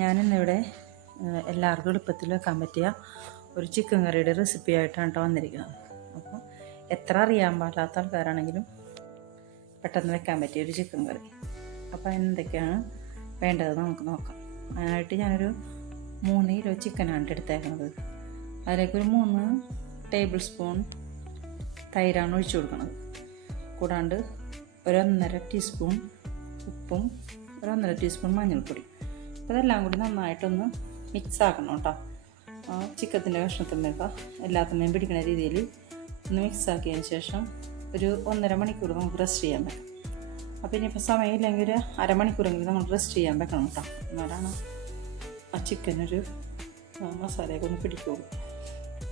ഞാനിന്നിവിടെ എല്ലാവർക്കും എളുപ്പത്തിൽ വെക്കാൻ പറ്റിയ ഒരു ചിക്കൻ കറിയുടെ റെസിപ്പി ആയിട്ടാണ് കേട്ടോ വന്നിരിക്കുന്നത്. അപ്പോൾ എത്ര അറിയാൻ പാടില്ലാത്ത ആൾക്കാരാണെങ്കിലും പെട്ടെന്ന് വെക്കാൻ പറ്റിയ ഒരു ചിക്കൻ കറി. അപ്പോൾ അതിനെന്തൊക്കെയാണ് വേണ്ടത് നമുക്ക് നോക്കാം. അതിനായിട്ട് ഞാനൊരു മൂന്ന് കിലോ ചിക്കനാണ് എടുത്തേക്കുന്നത്. അതിലേക്കൊരു മൂന്ന് ടേബിൾ സ്പൂൺ തൈരാണ് ഒഴിച്ചു കൊടുക്കുന്നത് കൂടാണ്ട് ഒരൊന്നര ടീസ്പൂൺ ഉപ്പും ഒരൊന്നര ടീസ്പൂൺ മഞ്ഞൾപ്പൊടി. അപ്പോൾ ഇതെല്ലാം കൂടി നന്നായിട്ടൊന്ന് മിക്സ് ആക്കണം കേട്ടോ ചിക്കത്തിന്റെ കഷ്ണത്തിന്റെയൊക്കെ എല്ലാത്തിന്റെയും പിടിക്കുന്ന രീതിയിൽ ഒന്ന് മിക്സ് ആക്കിയതിന് ശേഷം ഒരു ഒന്നര മണിക്കൂർ നമുക്ക് റെസ്റ്റ് ചെയ്യാൻ പറ്റും അപ്പോൾ ഇനിയിപ്പോൾ സമയമില്ലെങ്കിൽ ഒരു അരമണിക്കൂറെങ്കിലും നമുക്ക് റെസ്റ്റ് ചെയ്യാൻ വെക്കണം കേട്ടോ. എന്നാലാണ് ആ ചിക്കനൊരു മസാലയൊക്കെ ഒന്ന് പിടിക്കുള്ളൂ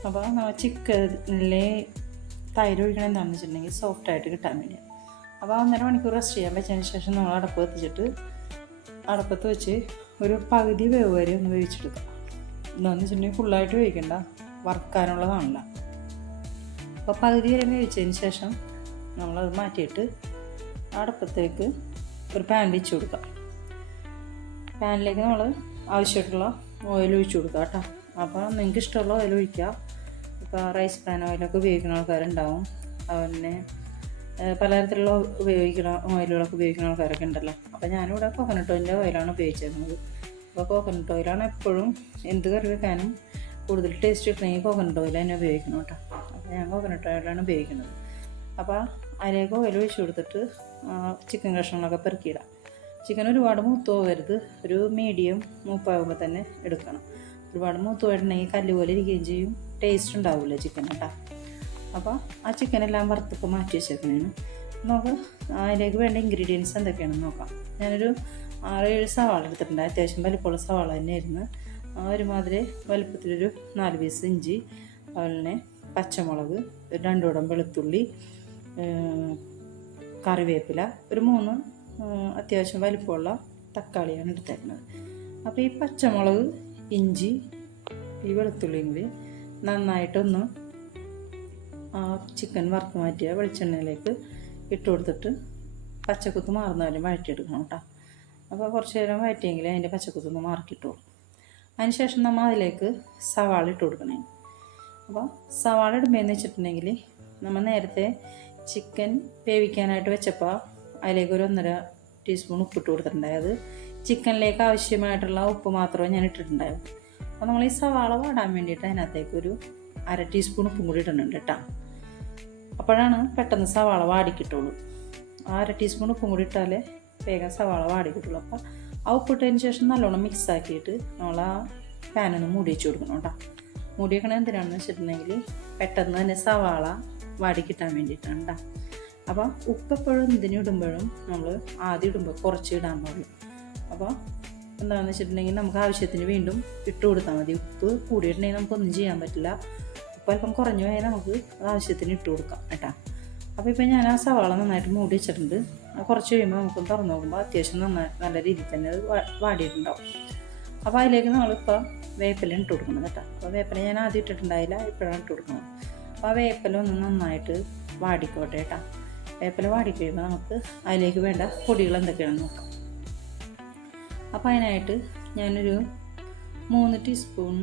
അപ്പോൾ നമ്മൾ ചിക്കനിലെ തൈര് ഒഴിക്കണം എന്താണെന്ന് വെച്ചിട്ടുണ്ടെങ്കിൽ സോഫ്റ്റായിട്ട് കിട്ടാൻ വേണ്ടി അപ്പോൾ ഒന്നര മണിക്കൂർ റെസ്റ്റ് ചെയ്യാൻ വെച്ചതിന് ശേഷം നമ്മൾ അടപ്പ് കത്തിച്ചിട്ട് അടപ്പത്ത് വെച്ച് ഒരു പകുതി വേവ് വരെ ഒന്ന് വേവിച്ചെടുക്കുക. എന്താണെന്ന് വെച്ചിട്ടുണ്ടെങ്കിൽ ഫുള്ളായിട്ട് വേവിക്കണ്ട. വറുക്കാനുള്ളതാണല്ല അപ്പോൾ പകുതി വരെ വേവിച്ചതിന് ശേഷം നമ്മളത് മാറ്റിയിട്ട് അടപ്പത്തേക്ക് ഒരു പാൻ വെച്ച് കൊടുക്കുക. പാനിലേക്ക് നമ്മൾ ആവശ്യമായിട്ടുള്ള ഓയിൽ ഒഴിച്ച് കൊടുക്കുക കേട്ടോ. അപ്പോൾ നിങ്ങൾക്ക് ഇഷ്ടമുള്ള ഓയിൽ ഒഴിക്കുക. ഇപ്പോൾ റൈസ് പാൻ ഓയിലൊക്കെ ഉപയോഗിക്കുന്ന ആൾക്കാരുണ്ടാവും. അതുപോലെ പലതരത്തിലുള്ള ഉപയോഗിക്കുന്ന ഓയിലുകളൊക്കെ ഉപയോഗിക്കുന്ന ആൾക്കാരൊക്കെ ഉണ്ടല്ലോ. അപ്പോൾ ഞാനിവിടെ കോക്കനട്ട് ഓയിലിന്റെ ഓയിലാണ് ഉപയോഗിച്ചിരുന്നത്. അപ്പോൾ കോക്കനട്ട് ഓയിലാണ് എപ്പോഴും എന്ത് കറി വെക്കാനും കൂടുതൽ ടേസ്റ്റ് കിട്ടണമെങ്കിൽ കോക്കനട്ട് ഓയിൽ തന്നെ ഉപയോഗിക്കണം കേട്ടോ. അപ്പോൾ ഞാൻ കോക്കനട്ട് ഓയിലാണ് ഉപയോഗിക്കുന്നത്. അപ്പോൾ അതിലേക്ക് ഓയിൽ ഒഴിച്ച് കൊടുത്തിട്ട് ചിക്കൻ കഷ്ണങ്ങളൊക്കെ പെറുക്കിയിടാം. ചിക്കൻ ഒരുപാട് മൂത്ത് പോകരുത്. ഒരു മീഡിയം മൂപ്പാകുമ്പോൾ തന്നെ എടുക്കണം. ഒരുപാട് മൂത്ത് പോയിട്ടുണ്ടെങ്കിൽ കല്ല് പോലെ ഇരിക്കുകയും ചെയ്യും. ടേസ്റ്റ് ഉണ്ടാവില്ല ചിക്കൻ കേട്ടോ അപ്പോൾ ആ ചിക്കനെല്ലാം വറുത്തൊക്കെ മാറ്റി വെച്ചേക്കണേന്. നമുക്ക് അതിലേക്ക് വേണ്ട ഇൻഗ്രീഡിയൻസ് എന്തൊക്കെയാണെന്ന് നോക്കാം. ഞാനൊരു ആറ് ഏഴ് സവാള എടുത്തിട്ടുണ്ട്. അത്യാവശ്യം വലിപ്പമുള്ള സവാള തന്നെയായിരുന്നു. ഒരുമാതിരി വലിപ്പത്തിലൊരു നാല് പീസ് ഇഞ്ചി അതുപോലെ പച്ചമുളക് രണ്ടു രണ്ടോടം വെളുത്തുള്ളി കറിവേപ്പില ഒരു മൂന്ന് അത്യാവശ്യം വലിപ്പമുള്ള തക്കാളിയാണ് എടുത്തേക്കുന്നത് അപ്പോൾ ഈ പച്ചമുളക് ഇഞ്ചി ഈ വെളുത്തുള്ളിയും കൂടി നന്നായിട്ടൊന്ന് ആ ചിക്കൻ വറുത്ത് മാറ്റിയ വെളിച്ചെണ്ണയിലേക്ക് ഇട്ട് കൊടുത്തിട്ട് പച്ചക്കുത്ത് മാറുന്നവരെ വഴറ്റിയെടുക്കണം കേട്ടോ. അപ്പോൾ കുറച്ച് നേരം വഴറ്റിയെങ്കിൽ അതിന്റെ പച്ചക്കുത്തൊന്ന് മാറിക്കിട്ടുള്ളൂ അതിന് ശേഷം നമ്മൾ അതിലേക്ക് സവാള ഇട്ട് കൊടുക്കണേ. അപ്പോൾ സവാള ഇടുമ്പോഴെന്ന് വെച്ചിട്ടുണ്ടെങ്കിൽ നമ്മൾ നേരത്തെ ചിക്കൻ വേവിക്കാനായിട്ട് വെച്ചപ്പോൾ അതിലേക്ക് ഒരു ഒന്നര ടീസ്പൂൺ ഉപ്പിട്ട് കൊടുത്തിട്ടുണ്ടായത് ചിക്കനിലേക്ക് ആവശ്യമായിട്ടുള്ള ഉപ്പ് മാത്രമേ ഞാൻ ഇട്ടിട്ടുണ്ടായിരുന്നു അപ്പോൾ നമ്മൾ ഈ സവാള വാടാൻ വേണ്ടിയിട്ട് അതിനകത്തേക്ക് ഒരു അര ടീസ്പൂൺ ഉപ്പും കൂടി ഇടുന്നുണ്ട് കേട്ടോ അപ്പോഴാണ് പെട്ടെന്ന് സവാള വാടിക്കിട്ടുള്ളൂ. ആ അര ടീസ്പൂൺ ഉപ്പും കൂടി ഇട്ടാലേ വേഗം സവാള വാടിക്കിട്ടുള്ളൂ. അപ്പോൾ ആ ഉപ്പിട്ടതിന് ശേഷം നല്ലോണം മിക്സ് ആക്കിയിട്ട് നമ്മൾ ആ പാനൊന്ന് മൂടി വെച്ച് കൊടുക്കണം കേട്ടോ. മൂടി വെക്കണത് എന്തിനാണെന്ന് വെച്ചിട്ടുണ്ടെങ്കിൽ പെട്ടെന്ന് തന്നെ സവാള വാടി കിട്ടാൻ വേണ്ടിയിട്ടാണ് കേട്ടോ അപ്പോൾ ഉപ്പെപ്പോഴും ഇതിനിടുമ്പോഴും നമ്മൾ ആദ്യം ഇടുമ്പോൾ കുറച്ച് ഇടാൻ പാടുള്ളൂ അപ്പോൾ എന്താണെന്ന് വെച്ചിട്ടുണ്ടെങ്കിൽ നമുക്ക് ആവശ്യത്തിന് വീണ്ടും ഇട്ട് കൊടുത്താൽ മതി. ഉപ്പ് കൂടിയിട്ടുണ്ടെങ്കിൽ നമുക്കൊന്നും ചെയ്യാൻ പറ്റില്ല. ഉപ്പ് അല്പം കുറഞ്ഞു പോയാൽ നമുക്ക് ആവശ്യത്തിന് ഇട്ട് കൊടുക്കാം കേട്ടോ. അപ്പോൾ ഇപ്പോൾ ഞാൻ ആ സവാള നന്നായിട്ട് മൂടി വെച്ചിട്ടുണ്ട്. കുറച്ച് കഴിയുമ്പോൾ നമുക്ക് തുറന്നു നോക്കുമ്പോൾ അത്യാവശ്യം നന്നായി നല്ല രീതിയിൽ തന്നെ അത് വാടിയിട്ടുണ്ടാവും. അപ്പോൾ അതിലേക്ക് നമ്മളിപ്പോൾ വേപ്പില ഇട്ട് കൊടുക്കണം കേട്ടോ. അപ്പോൾ വേപ്പില ഞാൻ ആദ്യം ഇട്ടിട്ടുണ്ടായില്ല ഇപ്പോഴാണ് ഇട്ട് കൊടുക്കുന്നത്. അപ്പോൾ ആ വേപ്പില ഒന്ന് നന്നായിട്ട് വാടിക്കോട്ടെ കേട്ടോ. വേപ്പില വാടിക്കഴിയുമ്പോൾ നമുക്ക് അതിലേക്ക് വേണ്ട പൊടികൾ എന്തൊക്കെയാണെന്ന് നോക്കാം. അപ്പോൾ അതിനായിട്ട് ഞാനൊരു മൂന്ന് ടീസ്പൂൺ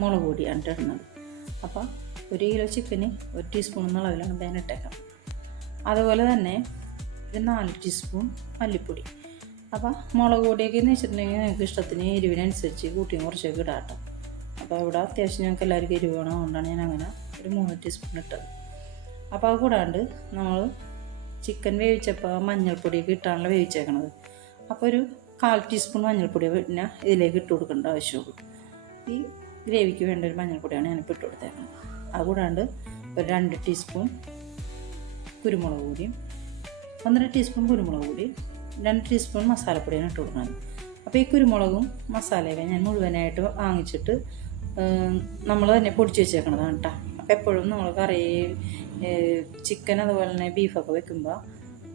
മുളക് പൊടിയാണ് ഇടുന്നത്. അപ്പോൾ ഒരു കിലോ ചിക്കന് ഒരു ടീസ്പൂൺ എന്ന ഞാൻ ഇട്ടേക്കാം അതുപോലെ തന്നെ ഒരു നാല് ടീസ്പൂൺ മല്ലിപ്പൊടി. അപ്പോൾ മുളക് പൊടിയൊക്കെ എന്ന് വെച്ചിട്ടുണ്ടെങ്കിൽ നിങ്ങൾക്ക് ഇഷ്ടത്തിന് എരിവിനനുസരിച്ച് കൂട്ടിയും കുറച്ചൊക്കെ ഇടാം അപ്പോൾ ഇവിടെ അത്യാവശ്യം ഞങ്ങൾക്ക് എല്ലാവർക്കും എരിവ് വേണം. അതുകൊണ്ടാണ് ഞാൻ അങ്ങനെ ഒരു മൂന്ന് ടീസ്പൂൺ ഇട്ടത്. അപ്പോൾ അത് കൂടാണ്ട് നമ്മൾ ചിക്കൻ വേവിച്ചപ്പോൾ മഞ്ഞൾപ്പൊടിയൊക്കെ ഇട്ടാണല്ലോ വേവിച്ചേക്കണത്. അപ്പോൾ ഒരു കാൽ ടീസ്പൂൺ മഞ്ഞൾപ്പൊടി പിന്നെ ഇതിലേക്ക് ഇട്ട് കൊടുക്കേണ്ട ആവശ്യമുള്ളൂ. ഈ ഗ്രേവിക്ക് വേണ്ട ഒരു മഞ്ഞൾപ്പൊടിയാണ് ഞാനിപ്പോൾ ഇട്ട് കൊടുത്തേക്കുന്നത് അതുകൂടാണ്ട് ഒരു രണ്ട് ടീസ്പൂൺ കുരുമുളക് പൊടിയും ഒന്നര ടീസ്പൂൺ കുരുമുളക് പൊടി രണ്ട് ടീസ്പൂൺ മസാലപ്പൊടിയാണ് ഇട്ട് കൊടുക്കുന്നത്. അപ്പോൾ ഈ കുരുമുളകും മസാലയൊക്കെ ഞാൻ മുഴുവനായിട്ട് വാങ്ങിച്ചിട്ട് നമ്മൾ തന്നെ പൊടിച്ച് വെച്ചേക്കണതാണ് കേട്ടോ അപ്പോൾ എപ്പോഴും നമ്മൾ കറി ചിക്കൻ അതുപോലെ തന്നെ ബീഫൊക്കെ വെക്കുമ്പോൾ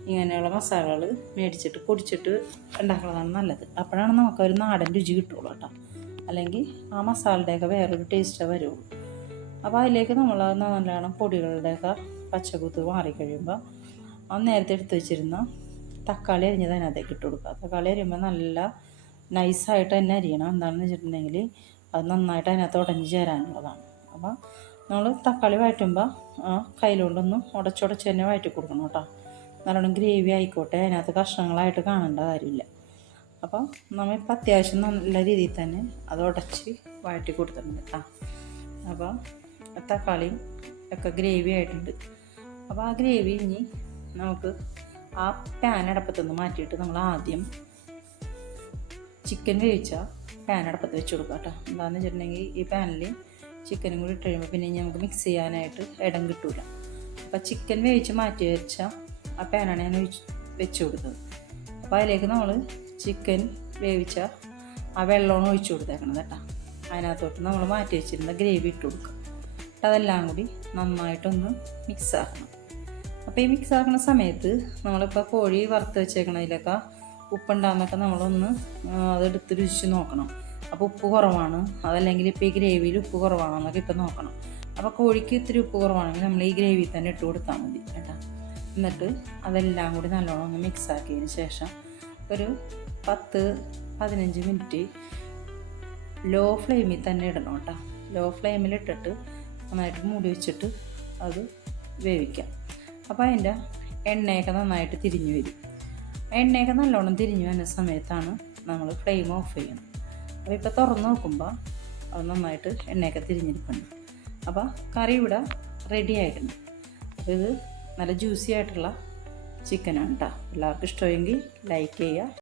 ഇങ്ങനെയുള്ള മസാലകൾ മേടിച്ചിട്ട് പൊടിച്ചിട്ട് ഉണ്ടാക്കുന്നതാണ് നല്ലത്. അപ്പോഴാണ് നമുക്കൊരു നാടൻ രുചി കിട്ടുള്ളൂ കേട്ടോ അല്ലെങ്കിൽ ആ മസാലയുടെയൊക്കെ വേറൊരു ടേസ്റ്റേ വരുള്ളൂ. അപ്പോൾ അതിലേക്ക് നമ്മൾ നല്ലോണം പൊടികളുടെയൊക്കെ പച്ചക്കുത്ത് മാറിക്കഴിയുമ്പോൾ ആ നേരത്തെ എടുത്ത് വെച്ചിരുന്ന തക്കാളി അരിഞ്ഞത് അതിനകത്തേക്ക് ഇട്ട് കൊടുക്കുക. തക്കാളി അരിയുമ്പോൾ നല്ല നൈസായിട്ട് തന്നെ അരിയണം. എന്താണെന്ന് വെച്ചിട്ടുണ്ടെങ്കിൽ അത് നന്നായിട്ട് അതിനകത്ത് ഉടഞ്ഞ് ചേരാനുള്ളതാണ്. അപ്പോൾ നമ്മൾ തക്കാളി വഴറ്റുമ്പോൾ ആ കയ്യിലുകൊണ്ടൊന്ന് ഉടച്ചുടച്ച് തന്നെ വഴറ്റി കൊടുക്കണം കേട്ടോ. നല്ലോണം ഗ്രേവി ആയിക്കോട്ടെ അതിനകത്ത് കഷ്ണങ്ങളായിട്ട് കാണേണ്ട കാര്യമില്ല. അപ്പോൾ നമ്മളിപ്പോൾ അത്യാവശ്യം നല്ല രീതിയിൽ തന്നെ അത് ഉടച്ച് വഴറ്റി കൊടുത്തിട്ടുണ്ട് കേട്ടോ. അപ്പോൾ തക്കാളിയും ഒക്കെ ഗ്രേവി ആയിട്ടുണ്ട്. അപ്പോൾ ആ ഗ്രേവി ഇനി നമുക്ക് ആ പാൻ അടപ്പത്തുനിന്ന് മാറ്റിയിട്ട് നമ്മൾ ആദ്യം ചിക്കൻ വേവിച്ച പാൻ അടപ്പത്ത് വെച്ച് കൊടുക്കുക കേട്ടോ. എന്താണെന്ന് വെച്ചിട്ടുണ്ടെങ്കിൽ ഈ പാനിൽ ചിക്കനും കൂടി ഇട്ട് കഴിയുമ്പോൾ പിന്നെ നമുക്ക് മിക്സ് ചെയ്യാനായിട്ട് ഇടം കിട്ടില്ല അപ്പോൾ ചിക്കൻ വേവിച്ച് മാറ്റി വെച്ച ആ പാനാണ് ഞാൻ വെച്ച് കൊടുത്തത്. അപ്പോൾ അതിലേക്ക് നമ്മൾ ചിക്കൻ വേവിച്ച ആ വെള്ളമാണ് ഒഴിച്ചു കൊടുത്തേക്കണം കേട്ടോ. അതിനകത്തോട്ട് നമ്മൾ മാറ്റി വെച്ചിരുന്ന ഗ്രേവി ഇട്ട് കൊടുക്കുക. അതെല്ലാം കൂടി നന്നായിട്ടൊന്ന് മിക്സ് ആക്കണം. അപ്പോൾ ഈ മിക്സ് ആക്കുന്ന സമയത്ത് നമ്മളിപ്പോൾ കോഴി വറുത്ത് വെച്ചേക്കണതിലൊക്കെ ഉപ്പുണ്ടാകുന്നൊക്കെ നമ്മളൊന്ന് അതെടുത്ത് രുചിച്ച് നോക്കണം. അപ്പോൾ ഉപ്പ് കുറവാണ്. അതല്ലെങ്കിൽ ഇപ്പോൾ ഈ ഗ്രേവിയിൽ ഉപ്പ് കുറവാണെന്നൊക്കെ ഇപ്പം നോക്കണം. അപ്പോൾ കോഴിക്ക് ഇത്തിരി ഉപ്പ് കുറവാണെങ്കിൽ നമ്മൾ ഈ ഗ്രേവി തന്നെ ഇട്ട് കൊടുത്താൽ മതി കേട്ടോ. എന്നിട്ട് അതെല്ലാം കൂടി നല്ലോണം ഒന്ന് മിക്സ് ആക്കിയതിന് ശേഷം ഒരു പത്ത് പതിനഞ്ച് മിനിറ്റ് ലോ ഫ്ലെയിമിൽ തന്നെ ഇടണം കേട്ടോ. ലോ ഫ്ലെയിമിൽ ഇട്ടിട്ട് നന്നായിട്ട് മൂടി വെച്ചിട്ട് അത് വേവിക്കാം. അപ്പോൾ അതിന്റെ എണ്ണയൊക്കെ നന്നായിട്ട് തിരിഞ്ഞു വരും. എണ്ണയൊക്കെ നല്ലോണം തിരിഞ്ഞു വരുന്ന സമയത്താണ് നമ്മൾ ഫ്ലെയിം ഓഫ് ചെയ്യണം. അപ്പോൾ ഇപ്പോൾ തുറന്ന് നോക്കുമ്പോൾ അത് നന്നായിട്ട് എണ്ണയൊക്കെ തിരിഞ്ഞിരിപ്പുണ്ട്. അപ്പോൾ കറി ഇവിടെ റെഡി ആയിട്ടുണ്ട്. അപ്പോൾ ഇത് നല്ല ജ്യൂസി ആയിട്ടുള്ള ചിക്കനാണ് കേട്ടോ എല്ലാവർക്കും ഇഷ്ടമെങ്കിൽ ലൈക്ക് ചെയ്യുക.